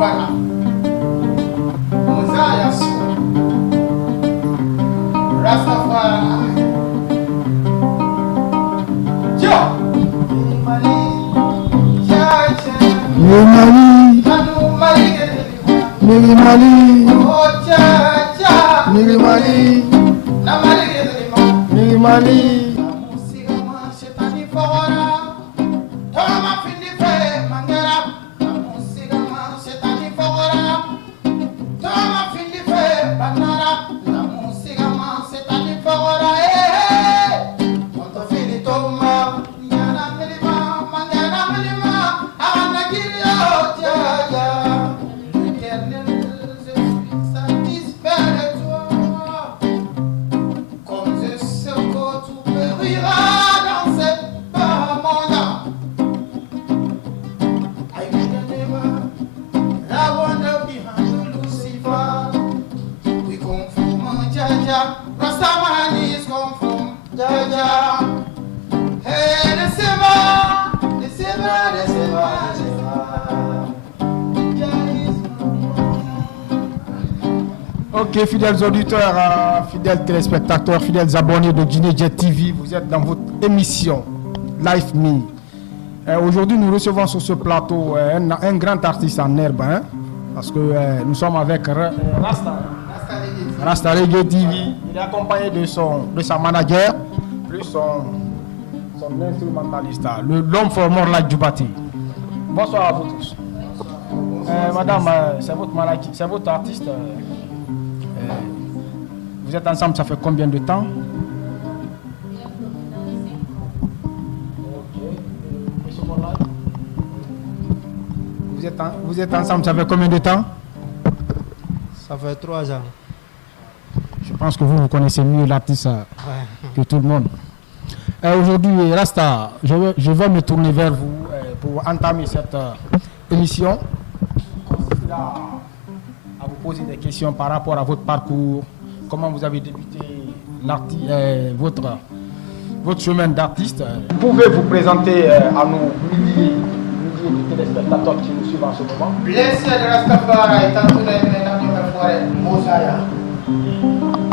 Bana. Mozaya Su. Rastafari. Yo! Ok, fidèles auditeurs, fidèles téléspectateurs, fidèles abonnés de Guinée Jet TV, vous êtes dans votre émission Life Me. Aujourd'hui, nous recevons sur ce plateau un grand artiste en herbe, hein, parce que nous sommes avec Rasta Reggae TV. Il est accompagné de sa manager, plus son instrumentaliste, l'homme formant la Djoubati. Bonsoir à vous tous. Madame, c'est votre manager, c'est votre artiste. Vous êtes ensemble, ça fait combien de temps? Vous êtes ensemble, ça fait combien de temps? Ça fait 3 ans. Je pense que vous connaissez mieux l'artiste que tout le monde. Aujourd'hui, Rasta, je vais me tourner vers vous pour entamer cette émission. À vous poser des questions par rapport à votre parcours, comment vous avez débuté votre chemin d'artiste. Pouvez vous présenter à nos milliers de téléspectateurs qui nous suivent en ce moment. Blessed Rastafari est en train de faire Mosaya.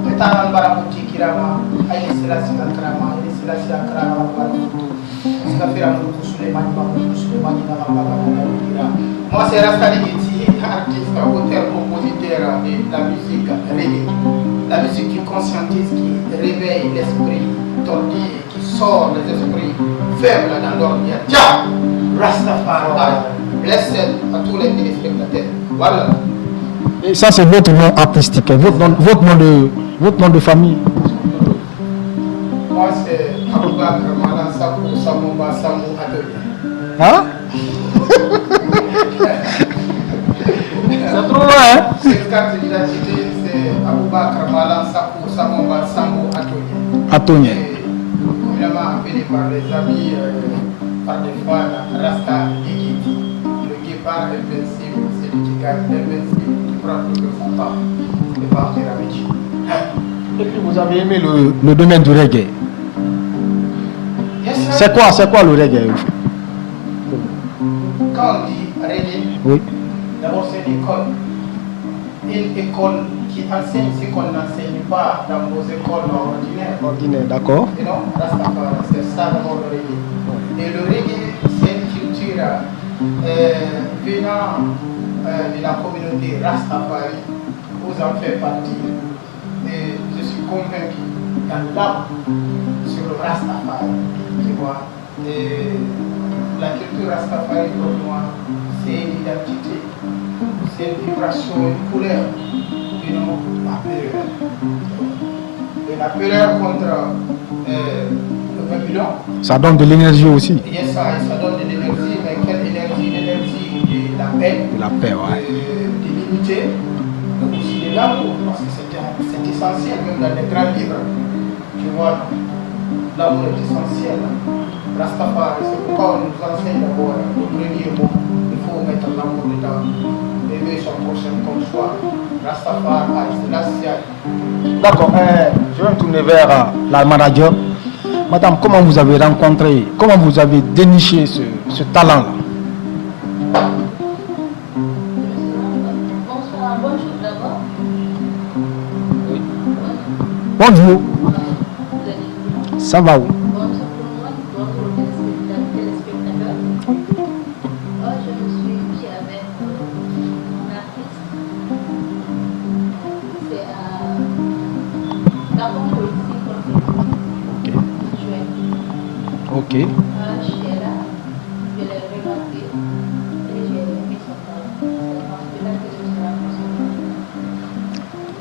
Étant en Baramuti Kirama, Aïe Selassie Akrama, Aïe Selassie Akrama, Skafira Suleiman, Suleiman, moi c'est Rasta Reggae, artiste, auteur, compositeur de la musique reggae. La musique qui conscientise, qui réveille l'esprit tordu, qui sort les esprits faibles dans l'ordre. Tiens, Rastafari, blessed à tous les téléspectateurs. Voilà. Et ça c'est votre nom artistique, votre nom de famille. Moi c'est Aboubakar Malan Sakou Samouba Samou Adoya. Hein? C'est trop loin, hein? Cette carte d'identité, c'est Aboubakar Malan Sakou Samouba Samou Adoya. Adoya. Communément appelé par les amis, par des fois, Rasta Igiti. Le guépard invincible, c'est le qui gagne invincible, qui prend tout le fond pas, et pas en avec. Et puis vous avez aimé le domaine du reggae. Yes, c'est quoi le reggae? Quand on dit reggae, oui. D'abord c'est une école qui enseigne ce qu'on n'enseigne pas dans vos écoles ordinaires. Ordinaire, d'accord. Et non, Rastafari, c'est ça d'abord le reggae. Et le reggae, c'est une culture venant de la communauté Rastafari, vous en faites partie. Et je suis convaincu dans l'âme sur le Rastafari, tu vois. Et la culture Rastafari pour moi, c'est une identité, c'est une vibration, une couleur, la peur. Et la peur contre le Babylone. Ça donne de l'énergie aussi. Yes, ça donne de l'énergie, mais quelle énergie? L'énergie de la paix. De la paix, ouais. De l'unité, mais aussi de l'amour, parce que c'est essentiel, même dans les grands livres. Tu vois, l'amour est essentiel. Rastafari, c'est pourquoi on nous enseigne d'abord le premier mot. Il faut mettre l'amour dedans. Aimer son prochain comme soi. Rastafari, c'est la sienne. D'accord, je vais me tourner vers la manager. Madame, comment vous avez rencontré, comment vous avez déniché ce talent-là? Bonjour. Ça va où? Ok.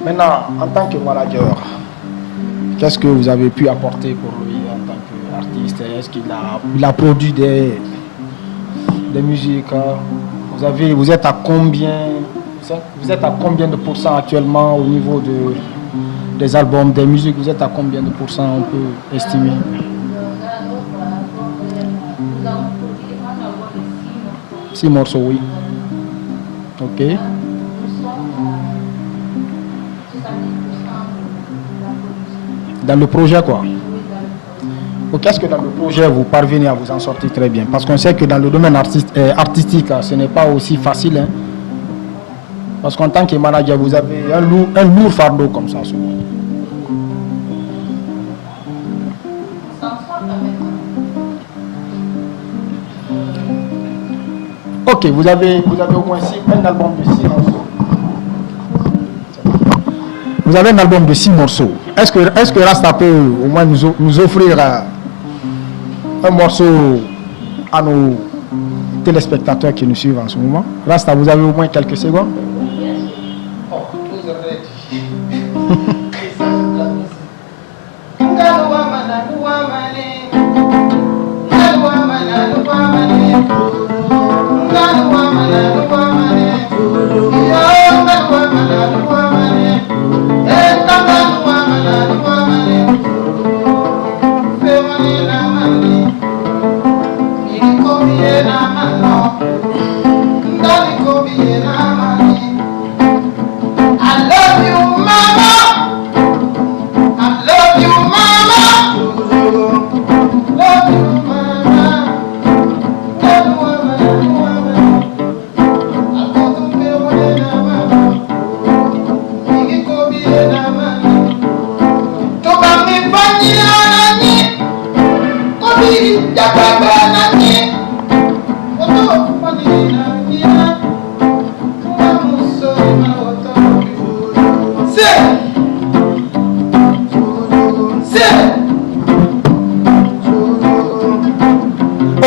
Maintenant, en tant que manager, qu'est-ce que vous avez pu apporter pour lui en tant qu'artiste? Est-ce qu'il a produit des musiques? Vous êtes à combien? Vous êtes à combien de pourcents actuellement au niveau des albums, des musiques? Vous êtes à combien de pourcents on peut estimer? 6 morceaux, oui. Ok. Dans le projet, quoi. Ok, est-ce que dans le projet, vous parvenez à vous en sortir très bien? Parce qu'on sait que dans le domaine artistique, ce n'est pas aussi facile. Hein? Parce qu'en tant que manager, vous avez un lourd fardeau comme ça, souvent. Ok, vous avez au moins un album de 6 morceaux. Vous avez un album de 6 morceaux. Est-ce que Rasta peut au moins nous offrir un morceau à nos téléspectateurs qui nous suivent en ce moment? Rasta, vous avez au moins quelques secondes? Oh, toujours ready.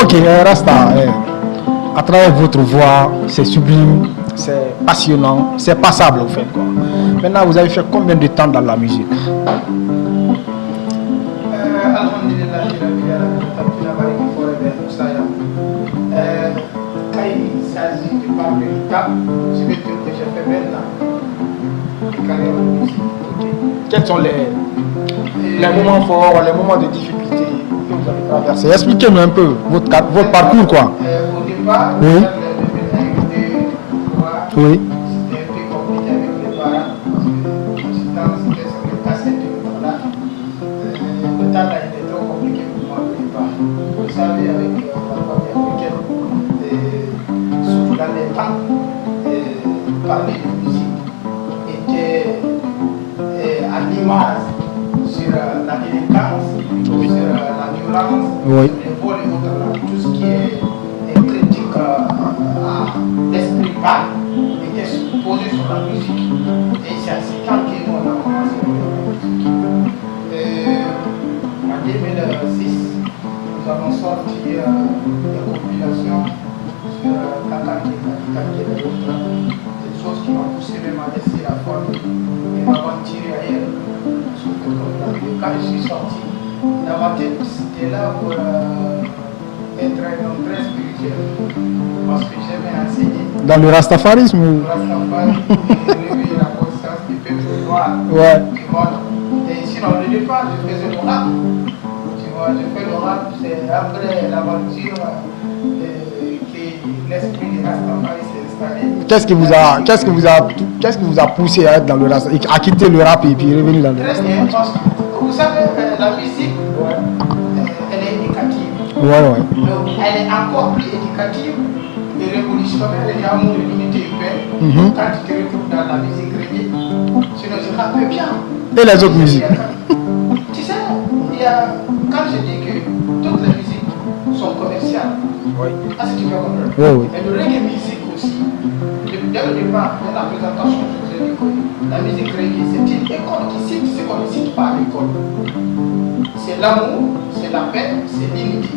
Ok, Rasta, à travers votre voix, c'est sublime, c'est passionnant, c'est passable au fait, quoi. Maintenant, vous avez fait combien de temps dans la musique? Quand il s'agit de parler du temps, je vais dire que j'ai fait 20 ans de carrière en musique. Quels sont les moments forts, les moments de difficulté que vous avez traversés? Expliquez-nous un peu votre parcours, quoi. Au départ, Oui. Oui. c'était un peu compliqué avec les parents parce que c'était sur les cassettes de là. Le temps là était trop compliqué pour moi au départ. Vous savez, avec la famille africaine, surtout dans les temps, parler de musique était à l'image sur la délinquance, sur la violence, Oui. sur les vols et autres, là, tout ce qui est critique à l'esprit bas était posé sur la musique. Et c'est à ce temps que nous on a commencé à faire la musique. En 2006, nous avons sorti des compilations sur Kakaki et autres, des choses qui m'ont poussé même à laisser la foi et m'aventurer ailleurs. Quand je suis sorti, dans ma tête, c'était là pour être un homme très spirituel. Parce que j'aimais enseigner. Dans le rastafarisme ou... Le Rastafari, réveiller la conscience du peuple noir. Ouais. Et sinon, au départ, je faisais le rap. Tu vois, je fais le rap, c'est après l'aventure que l'esprit du Rastafari s'est installé. Qu'est-ce qui vous a poussé à être dans le rasta, à quitter le rap et puis revenir dans le Très rasta? bien, parce que vous savez, la musique, elle est éducative. Ouais. Donc, elle est encore plus éducative et révolutionnaire et amour de l'unité humaine. Mhm. Quand tu te retrouves dans la musique reggae, sinon je rappe bien. Et les autres musiques? quand je dis que toutes les musiques sont commerciales, Oui. ah, si tu peux comprendre. Oui, oui. Mais le reggae musique aussi, dès le départ, dès la présentation, je vous ai dit que la musique reggae, c'est une école qui cite ce qu'on ne cite pas à l'école. C'est l'amour, c'est la paix, c'est l'unité.